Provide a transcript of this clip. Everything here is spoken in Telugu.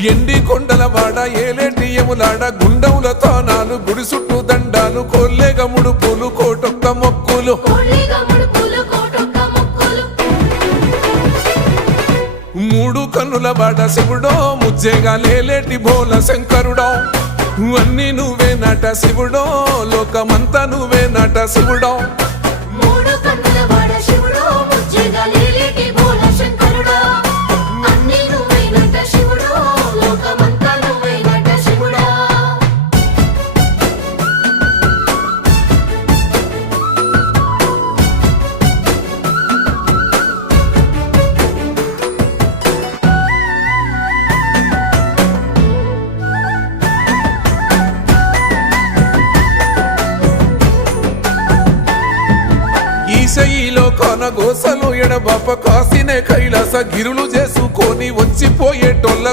ఎండి కొండల వాడ ఏలేటి యములాడ గుండముల తానాలు గుడి చుట్టూ దండాలు కొల్లేగ ముడుపులు కోటొక్క మొక్కులు మూడు కన్నుల వాడ శివుడో ముజ్జేగా లేలేటి బోల శంకరుడో అన్ని నువ్వే నట శివుడో లోకమంతా నువ్వే నట శివుడో ఈశయిలో కొన గోసలు ఎడబాప కాసినే కైలాస గిరులు చేసుకొని వచ్చిపోయేటోళ్ళ